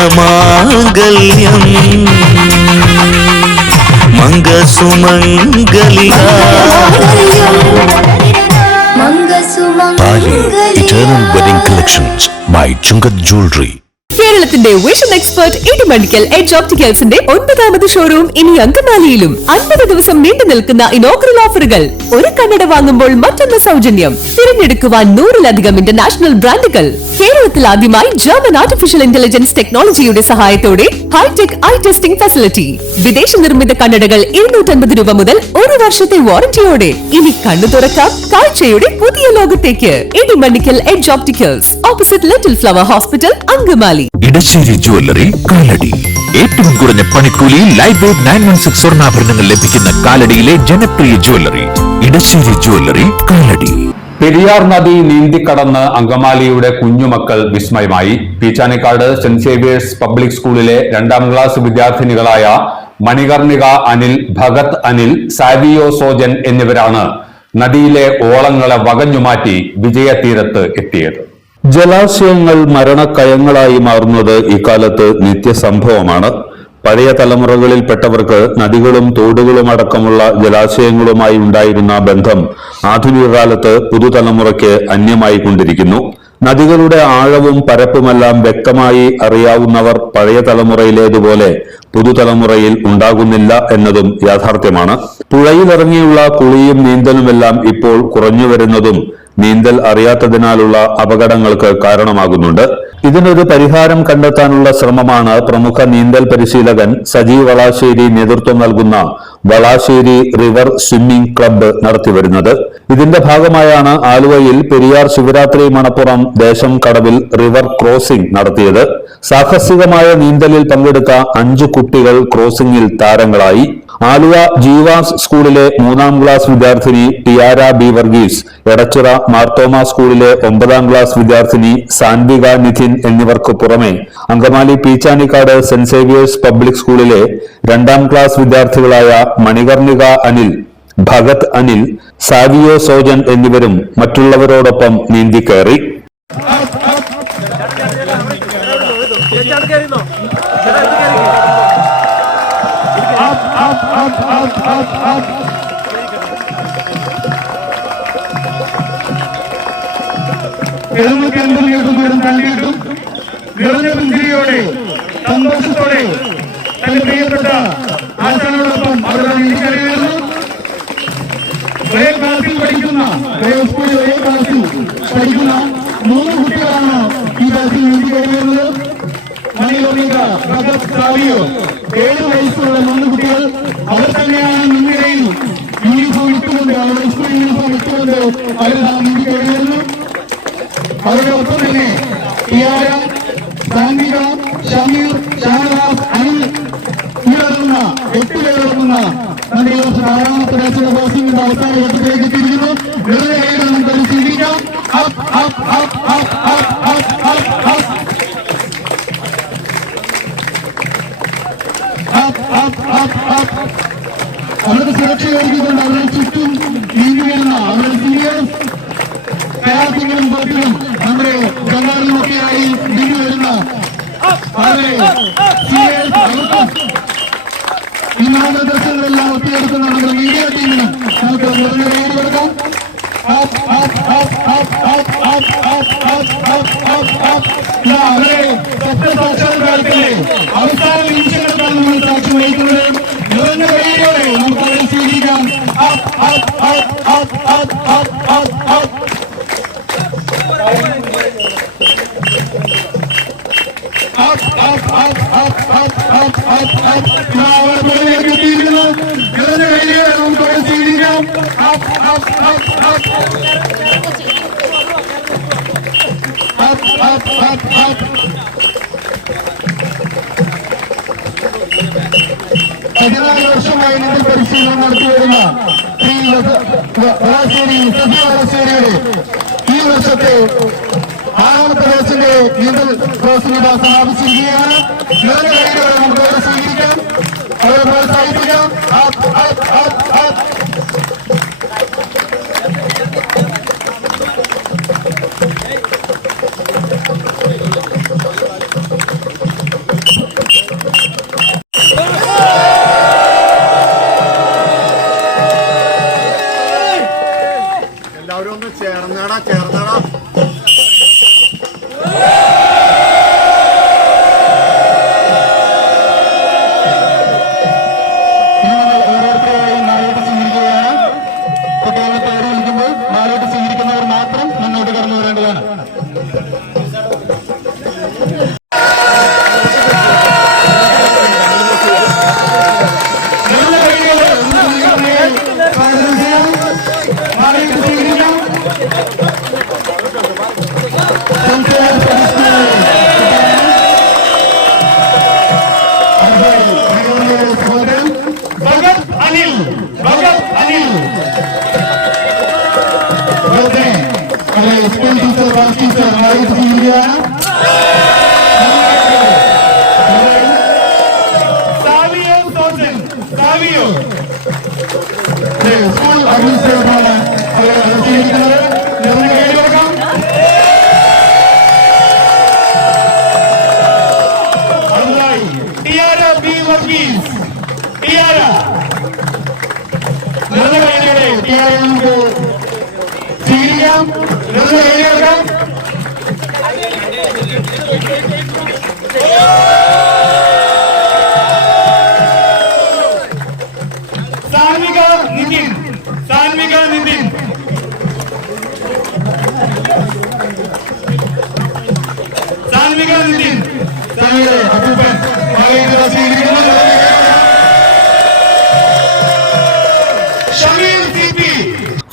സർവമംഗളമാംഗല്യം മംഗസുമംഗലികാ താലി eternal wedding collections by Chungath jewellery. കേരളത്തിന്റെ വിഷൻ എക്സ്പെർട്ട് ഇടിമണ്ണിക്കൽ എഡ്ജ് ഓപ്റ്റിക്കൽസിന്റെ 9ാമത് ഷോറൂം ഇനി അങ്കമാലിയിലും 50 ദിവസം നീണ്ടു നിൽക്കുന്ന ഇനോഗ്രൽ ഓഫറുകൾ. ഒരു കണ്ണട വാങ്ങുമ്പോൾ മറ്റൊന്ന് സൗജന്യം. തിരഞ്ഞെടുക്കുവാൻ 100-ലധികം ഇന്റർനാഷണൽ ബ്രാൻഡുകൾ. കേരളത്തിൽ ആദ്യമായി ജർമ്മൻ ആർട്ടിഫിഷ്യൽ ഇന്റലിജൻസ് ടെക്നോളജിയുടെ സഹായത്തോടെ ഹൈടെക് ഐ ടെസ്റ്റിംഗ് ഫെസിലിറ്റി. വിദേശ നിർമ്മിത കണ്ണടകൾ 250 രൂപ മുതൽ 1 വർഷത്തെ വാറന്റിയോടെ. ഇനി കണ്ണു തുറക്കാം കാഴ്ചയുടെ പുതിയ ലോകത്തേക്ക്. Edimannickal Edge Opticals, opposite Little Flower Hospital, Angamaly. Edassery jewellery, Kalady. ഏറ്റവും കുറഞ്ഞ പണിക്കൂലിയിൽ ലൈവ് വെയ്റ്റ് 916 സ്വർണ്ണാഭരണങ്ങൾ ലഭിക്കുന്ന കാലടിയിലെ ജനപ്രിയ ജ്വല്ലറി ഇടശ്ശേരി ജ്വല്ലറി, കാലടി. പെരിയാർ നദി നീന്തിക്കടന്ന് അങ്കമാലിയുടെ കുഞ്ഞുമക്കൾ വിസ്മയമായി. പീച്ചാനിക്കാട് സെന്റ് സേവിയേഴ്സ് പബ്ലിക് സ്കൂളിലെ 2ാം ക്ലാസ് വിദ്യാർത്ഥിനികളായ മണികർണിക അനിൽ, ഭഗത് അനിൽ, സാവിയോ സോജൻ എന്നിവരാണ് നദിയിലെ ഓളങ്ങളെ വകഞ്ഞുമാറ്റി വിജയതീരത്ത് എത്തിയത്. ജലാശയങ്ങൾ മരണക്കയങ്ങളായി മാറുന്നത് ഇക്കാലത്ത് നിത്യസംഭവമാണ്. പഴയ തലമുറകളിൽപ്പെട്ടവർക്ക് നദികളും തോടുകളും അടക്കമുള്ള ജലാശയങ്ങളുമായി ഉണ്ടായിരുന്ന ബന്ധം ആധുനിക കാലത്ത് പുതുതലമുറയ്ക്ക് അന്യമായി കൊണ്ടിരിക്കുന്നു. നദികളുടെ ആഴവും പരപ്പുമെല്ലാം വ്യക്തമായി അറിയാവുന്നവർ പഴയ തലമുറയിലേതുപോലെ പുതുതലമുറയിൽ ഉണ്ടാകുന്നില്ല എന്നതും യാഥാർത്ഥ്യമാണ്. പുഴയിലിറങ്ങിയുള്ള കുളിയും നീന്തലുമെല്ലാം ഇപ്പോൾ കുറഞ്ഞു വരുന്നതും നീന്തൽ അറിയാത്തതിനാലുള്ള അപകടങ്ങൾക്ക് കാരണമാകുന്നുണ്ട്. ഇതിനൊരു പരിഹാരം കണ്ടെത്താനുള്ള ശ്രമമാണ് പ്രമുഖ നീന്തൽ പരിശീലകൻ സജി വളാശ്ശേരി നേതൃത്വം നൽകുന്ന വളാശ്ശേരി റിവർ സ്വിമ്മിംഗ് ക്ലബ്ബ് നടത്തിവരുന്നത്. ഇതിന്റെ ഭാഗമായാണ് ആലുവയിൽ പെരിയാർ ശിവരാത്രി മണപ്പുറം ദേശം കടവിൽ റിവർ ക്രോസിംഗ് നടത്തിയത്. സാഹസികമായ നീന്തലിൽ പങ്കെടുത്ത 5 കുട്ടികൾ ക്രോസിംഗിൽ താരങ്ങളായി. ആലുവ ജീവാസ് സ്കൂളിലെ 3ാം ക്ലാസ് വിദ്യാർത്ഥിനി ടിയാര ബി വർഗീസ്, എടച്ചിറ മാർത്തോമ സ്കൂളിലെ 9ാം ക്ലാസ് വിദ്യാർത്ഥിനി സാൻവിക നിധിൻ എന്നിവർക്ക് പുറമെ Angamaly Peechanikkad saint Xavier's public സ്കൂളിലെ 2ാം ക്ലാസ് വിദ്യാർത്ഥികളായ മണികർണിക അനിൽ, ഭഗത് അനിൽ, സാവിയോ സോജൻ എന്നിവരും മറ്റുള്ളവരോടൊപ്പം നീന്തിക്കയറി. നിറഞ്ഞ പുഞ്ചിരിയോടെ സന്തോഷത്തോടെ തന്റെ പ്രിയപ്പെട്ട ആശാനോടൊപ്പം അവരുടെ നീതിക്കറിയുന്നു. ക്ലാസ്സിൽ പഠിക്കുന്ന ക്ലാസ്സിൽ പഠിക്കുന്ന 3 കുട്ടികളാണ് ഈ ക്ലാസ്സിൽ നീതിക്കറിയുന്നത്. മണികർണിക, ഭഗത്, സാവിയോ 7 വയസ്സുള്ള 3 കുട്ടികൾ. അവർ തന്നെയാണ് മുൻനിരയിൽ യൂണിഫോം ഇട്ടുകൊണ്ട്, അവരുടെ സ്കൂൾ യൂണിഫോം ഇട്ടുകൊണ്ട് അവരെല്ലാം നീതിക്കറിയുന്നു. അവരുടെ ഒപ്പം തന്നെ ടിയാര, സാൻവിക, ഷമീർ, ഷാനവാസ്, അനിൽ ഇവരടങ്ങുന്ന 8 പേരടങ്ങുന്ന നമ്മുടെ ഈ വർഷം 6ാമത്തെ ബാച്ചിന്റെ ക്രോസിംഗിന്റെ അവസാന ഘട്ടത്തിലേക്ക് എത്തിയിരിക്കുന്നു. വെറുതെ കൈകൾ നമുക്ക് പരിശീലിക്കാം. അവരുടെ സുരക്ഷ ഒരുക്കിക്കൊണ്ട് അവരുടെ ചുറ്റും നീങ്ങി വരുന്ന അവരുടെ സീനിയേഴ്സ് കയാക്കിങ്ങിലും ബോട്ടിലും നമ്മുടെ ജംഗാറിലുമൊക്കെയായി നീങ്ങി വരുന്ന അവരെ സീനിയേഴ്സ്, അവർക്കും ഈ മാർഗദർശനങ്ങളെല്ലാം ഒത്തുചേർക്കുന്ന നമ്മുടെ മീഡിയ ടീമിനും നമുക്ക് നിറഞ്ഞ കൈയ്യടി കൊടുക്കാം. അവരെ സത്യസാക്ഷാത്കാരത്തിന്റെ അവസാന നിമിഷങ്ങൾക്കാണ് നമ്മൾ സാക്ഷ്യം വഹിക്കുന്നത്. നിറഞ്ഞ കൈയ്യടിയോടെ നമുക്ക് അവരെ സ്വീകരിക്കാം. എത്തിയിരിക്കുന്നു. നിറഞ്ഞ കൈയ്യടിയോടെ നമുക്ക് അവരെ സ്വീകരിക്കാം. വർഷമായി നീന്തൽ പരിശീലനം നടത്തിവരുന്ന ശ്രീ വളാശ്ശേരി സജി വളാശ്ശേരിയുടെ ഈ വർഷത്തെ 6ാമത്തെ ബാച്ചിന്റെ നീന്തൽ ക്രോസിംഗ് സമാപിച്ചിരിക്കുകയാണ്. നമുക്ക് അവരെ സ്വീകരിക്കാം, അവരെ പ്രോത്സാഹിപ്പിക്കാം. ഓരോരുത്തരെയായി നാളോട്ട് സ്വീകരിക്കുകയാണ്. കുട്ടികളെ പേര് വിളിക്കുമ്പോൾ നാളോട്ട് സ്വീകരിക്കുന്നവർ മാത്രം മുന്നോട്ട് കടന്നു വരേണ്ടതാണ്. സ്കൂൾ ടീച്ചർ ക്ലാസ് ടീച്ചർ നാളോട്ട് സ്വീകരിക്കുകയാണ്. സ്കൂൾ അഡ്മിനിസ്ട്രേറ്ററാണ് സ്വീകരിക്കുന്നത്. അടുത്തതായി tiara B Varghese. Tiara tiara നമുക്ക് സ്വീകരിക്കാം. സാൻവിക നിതിൻ. സാൻവിക നിതിൻ. സാൻവിക നിതിൻ തങ്ങളുടെ അപ്പൂപ്പൻ സ്വീകരിക്കുന്നു. Shameer C P.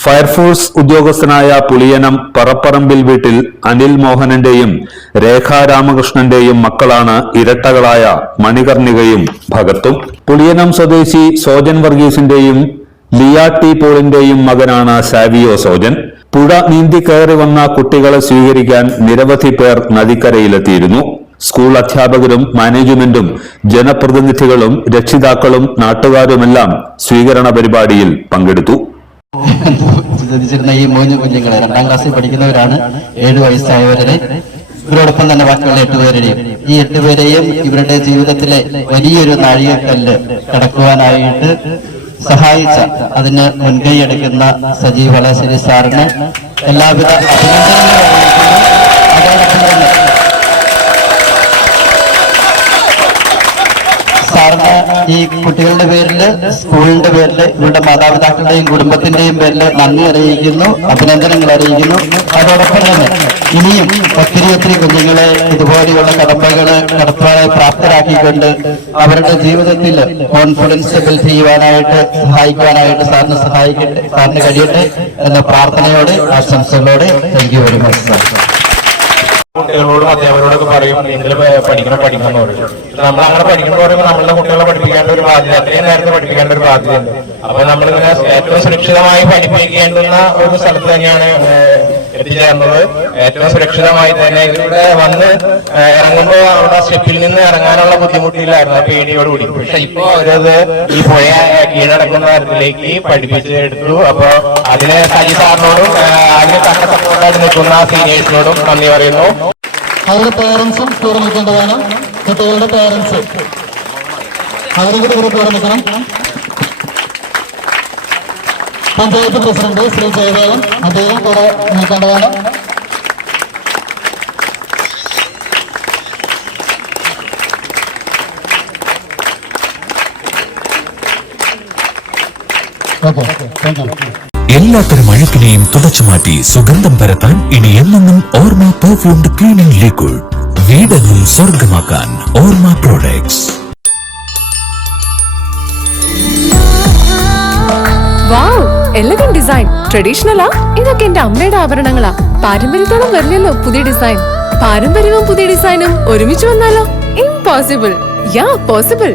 ഫയർഫോഴ്സ് ഉദ്യോഗസ്ഥനായ പുളിയനം പറപ്പറമ്പിൽ വീട്ടിൽ അനിൽ മോഹനന്റെയും രേഖാ രാമകൃഷ്ണന്റെയും മക്കളാണ് ഇരട്ടകളായ മണികർണികയും ഭഗത്തും. പുളിയനം സ്വദേശി സോജൻ വർഗീസിന്റെയും ലിയ ടി പോളിന്റെയും മകനാണ് സാവിയോ സോജൻ. പുഴ നീന്തി കയറി വന്ന കുട്ടികളെ സ്വീകരിക്കാൻ നിരവധി പേർ നദിക്കരയിലെത്തിയിരുന്നു. സ്കൂൾ അധ്യാപകരും മാനേജ്മെന്റും ജനപ്രതിനിധികളും രക്ഷിതാക്കളും നാട്ടുകാരുമെല്ലാം സ്വീകരണ പരിപാടിയിൽ പങ്കെടുത്തു. ശ്രദ്ധിച്ചിരുന്ന ഈ 3 കുഞ്ഞുങ്ങളെ 2ാം ക്ലാസ്സിൽ പഠിക്കുന്നവരാണ്. 7 വയസ്സായവരെ ഇവരോടൊപ്പം തന്നെ ബാക്കിയുള്ള 8 പേരെയും ഈ 8 പേരെയും ഇവരുടെ ജീവിതത്തിലെ വലിയൊരു നാഴികക്കല്ല് കടക്കുവാനായിട്ട് സഹായിച്ച അതിന് മുൻകൈ എടുക്കുന്ന സജീവ് വളശ്ശേരി സാറിന് എല്ലാവിധ അഭിനന്ദനങ്ങളും അതോടൊപ്പം തന്നെ സാറിന് ഈ കുട്ടികളുടെ പേരിൽ സ്കൂളിന്റെ പേരിൽ ഇവരുടെ മാതാപിതാക്കളുടെയും കുടുംബത്തിന്റെയും പേരിൽ നന്ദി അറിയിക്കുന്നു, അഭിനന്ദനങ്ങൾ അറിയിക്കുന്നു. അതോടൊപ്പം തന്നെ ഇനിയും ഒത്തിരി കുഞ്ഞുങ്ങളെ ഇതുപോലെയുള്ള കടമ്പകള് നടത്താൻ പ്രാപ്തരാക്കിക്കൊണ്ട് അവരുടെ ജീവിതത്തിൽ കോൺഫിഡൻസ് ബിൽഡ് ചെയ്യുവാനായിട്ട് സഹായിക്കുവാനായിട്ട് സാറിന് കഴിയട്ടെ എന്ന പ്രാർത്ഥനയോടെ ആശംസകളോടെ thank you very much sir. കുട്ടികളോടും അധ്യാപകരോടൊക്കെ പറയും നീന്തൽ പഠിക്കണം എന്ന് പറയും. നമ്മൾ അങ്ങനെ പഠിക്കണം പറയുമ്പോൾ നമ്മളുടെ കുട്ടികളെ പഠിപ്പിക്കേണ്ട ഒരു ബാധ്യത, അത്രയും നേരത്തെ പഠിപ്പിക്കേണ്ട ഒരു ബാധ്യതയുണ്ട്. അപ്പൊ നമ്മളിങ്ങനെ ഏറ്റവും സുരക്ഷിതമായി പഠിപ്പിക്കേണ്ടുന്ന ഒരു സ്ഥലത്ത് തന്നെയാണ് എത്തിച്ചേർന്നത്. ഏറ്റവും സുരക്ഷിതമായി തന്നെ ഇതിലൂടെ വന്ന് ഇറങ്ങുമ്പോൾ അവിടെ സ്റ്റെപ്പിൽ നിന്ന് ഇറങ്ങാനുള്ള ബുദ്ധിമുട്ടില്ലായിരുന്നു, പേടിയോടുകൂടി. പക്ഷെ ഇപ്പൊ അവരത് ഈ പുഴ കീഴടക്കുന്ന തരത്തിലേക്ക് പഠിപ്പിച്ചെടുത്തു. അപ്പൊ അതിന് സജി സാറിനോടും അതിന് കണ്ട സപ്പോർട്ടായിട്ട് നിൽക്കുന്ന സീനിയേഴ്സിനോടും നന്ദി പറയുന്നു. അവരുടെ പേരൻസും കൂടെ നിൽക്കേണ്ടതാണ്. കുട്ടികളുടെ പേരൻസ് അവരും കൂടെ നിൽക്കണം. പഞ്ചായത്ത് പ്രസിഡന്റ് ശ്രീ ജയദേവൻ അദ്ദേഹം കൂടെ നിൽക്കേണ്ടതാണ്. Okay, thank you. എല്ലാത്തരം അഴുക്കിനെയും തുടച്ചു മാറ്റി സുഗന്ധം പരത്താൻ ഇനി എന്നെന്നും ഓർമ്മ പെർഫ്യൂംഡ് ക്ലീനിംഗ് ലിക്വിഡ്. വീടെന്നും സ്വർഗമാക്കാൻ ഓർമ്മ പ്രോഡക്ട്സ്. വാവ്, എലഗന്റ് ഡിസൈൻ. ട്രഡീഷണലാ? ഇതൊക്കെ എന്റെ അമ്മയുടെ ആഭരണങ്ങളാ. പാരമ്പര്യത്തോളം വരില്ലല്ലോ പുതിയ ഡിസൈൻ. പാരമ്പര്യവും പുതിയ ഡിസൈനും ഒരുമിച്ച് വന്നാലോ? ഇംപോസിബിൾ. യാ പോസിബിൾ.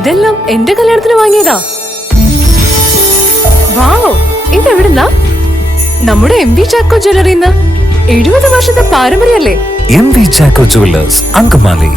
ഇതെല്ലാം എന്റെ കല്യാണത്തിന് വാങ്ങിയതാ. വാവ്, ഇതെവിടുന്നാ? നമ്മുടെ MV ചാക്കോ ജ്വല്ലറിന്ന്. 70 വർഷത്തെ പാരമ്പര്യല്ലേ? MV Chacko jewellers, Angamaly.